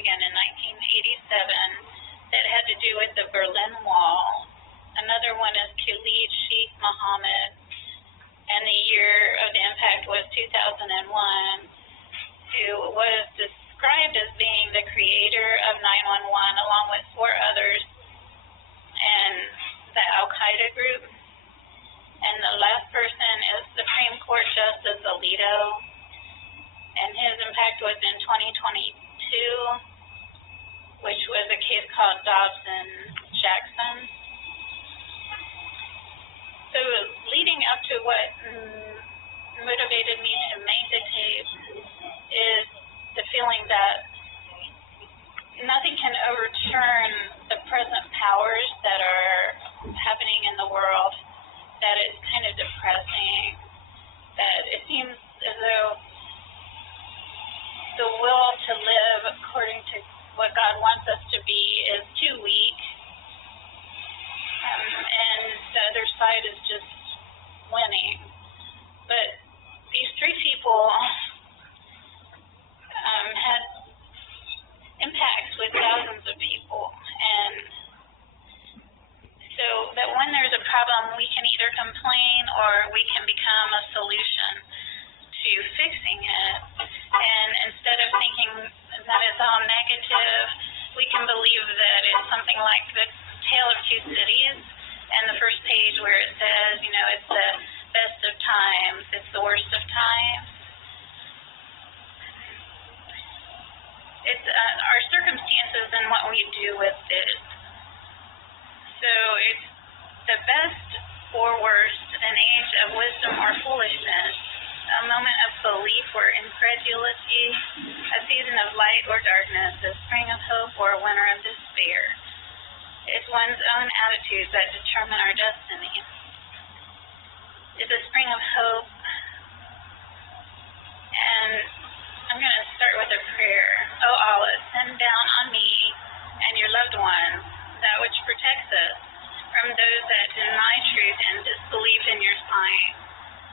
Reagan in 1987 that had to do with the Berlin Wall. Another one is Khalid Sheikh Mohammed, and the year of the impact was 2001, who was described as being the creator of 911 along with four others and the Al-Qaeda group. And the last person is Supreme Court Justice Alito, and his impact was in 2022, which was a case called Dobson-Jackson. So leading up to what motivated me to make the tape is the feeling that nothing can overturn the present powers that are happening in the world, that it's kind of depressing, that it seems as though the will to live according to what God wants us to be is too weak, and the other side is just winning. But these three people had impacts with thousands of people, and so that when there's a problem, we can either complain or we can become a solution to fixing it. And instead of thinking that it's all negative, we can believe that it's something like the Tale of Two Cities, and the first page where it says, you know, it's the best of times, it's the worst of times. It's our circumstances and what we do with it. So it's the best or worst, an age of wisdom or foolishness, a moment of belief or incredulity, a season of light or darkness, a spring of hope or a winter of despair. It's one's own attitudes that determine our destiny. It's a spring of hope. And I'm going to start with a prayer. Oh Allah, send down on me and your loved ones that which protects us from those that deny truth and disbelieve in your sign.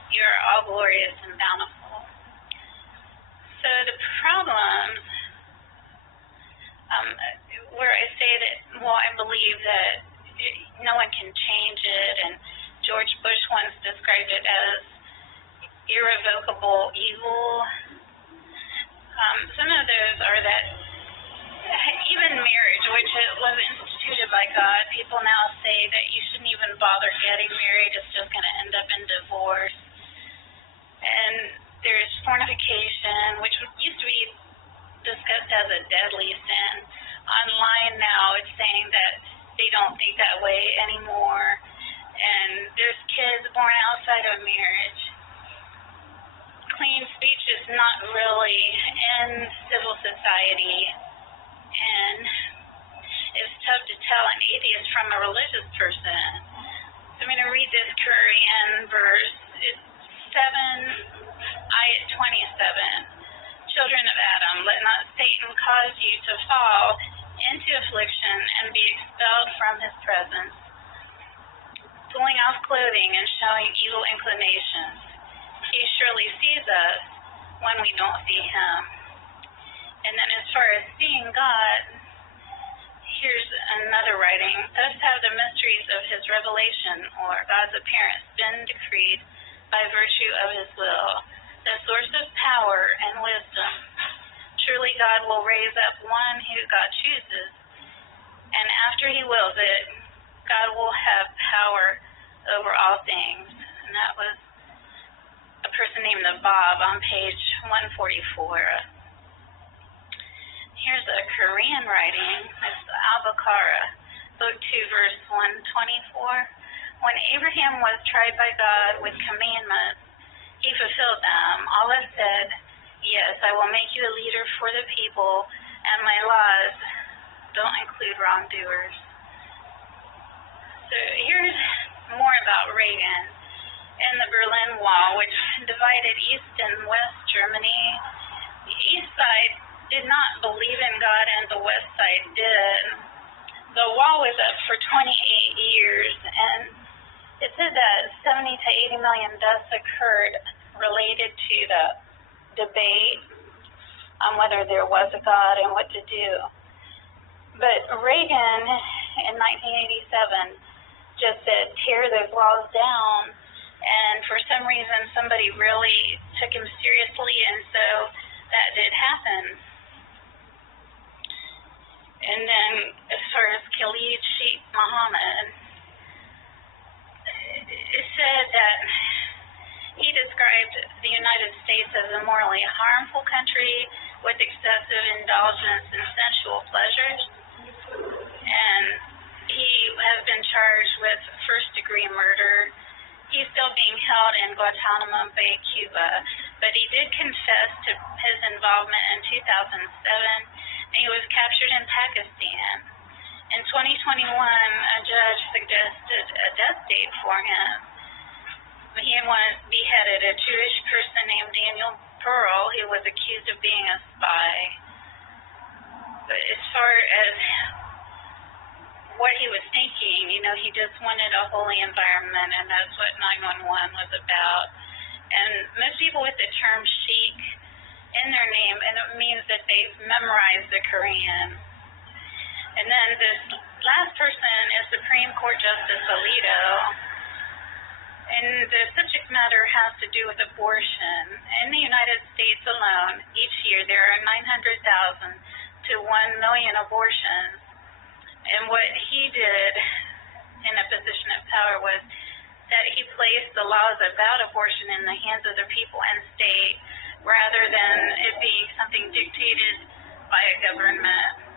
You are all glorious and bountiful. So the problems, where I say that, well, I believe that no one can change it, and George Bush once described it as irrevocable evil. Some of those are that even marriage, which was instituted by God, people now say that you shouldn't even bother getting married, it's just going to end up in divorce. And there's fornication, which used to be discussed as a deadly sin. Online now it's saying that they don't think that way anymore. And there's kids born outside of marriage. Clean speech is not really in civil society, and it's tough to tell an atheist from a religious person. So I'm going to read this Korean verse. It's 7, ayat 27. Children of Adam, let not Satan cause you to fall into affliction and be expelled from his presence, pulling off clothing and showing evil inclinations. He surely sees us when we don't see him. And then as far as seeing God, here's another writing. Thus have the mysteries of his revelation, or God's appearance, been decreed by virtue of his will, the source of power and wisdom. Surely God will raise up one who God chooses, and after he wills it, God will have power over all things. And that was a person named Bob on page 144. Here's a Korean writing. It's Al-Baqarah, book 2, verse 124. When Abraham was tried by God with commandments, he fulfilled them. Allah said, yes, I will make you a leader for the people, and my laws don't include wrongdoers. So here's more about Reagan and the Berlin Wall, which divided East and West Germany. The East side did not believe in God, and the West side did. The wall was up for 28 years, and it said that 70 to 80 million deaths occurred related to the debate. on whether there was a God and what to do. But Reagan in 1987 just said, tear those laws down, and for some reason somebody really took him seriously, and so that did happen. And then as far as Khalid Sheikh Mohammed, it said that he described the United States as a morally harmful country with excessive indulgence in sensual pleasures, and he has been charged with first-degree murder. He's still being held in Guantanamo Bay, Cuba, but he did confess to his involvement in 2007, and he was captured in Pakistan. In 2021, a judge suggested a death date for him. He was beheaded, a Jewish person named Daniel Pearl, who was accused of being a spy. But as far as what he was thinking, he just wanted a holy environment, and that's what 911 was about. And most people with the term Sheikh in their name, and it means that they've memorized the Quran. And then this last person is Supreme Court Justice Alito, and the subject matter has to do with abortion. In the United States alone, each year there are 900,000 to 1 million abortions. And what he did in a position of power was that he placed the laws about abortion in the hands of the people and state rather than it being something dictated by a government.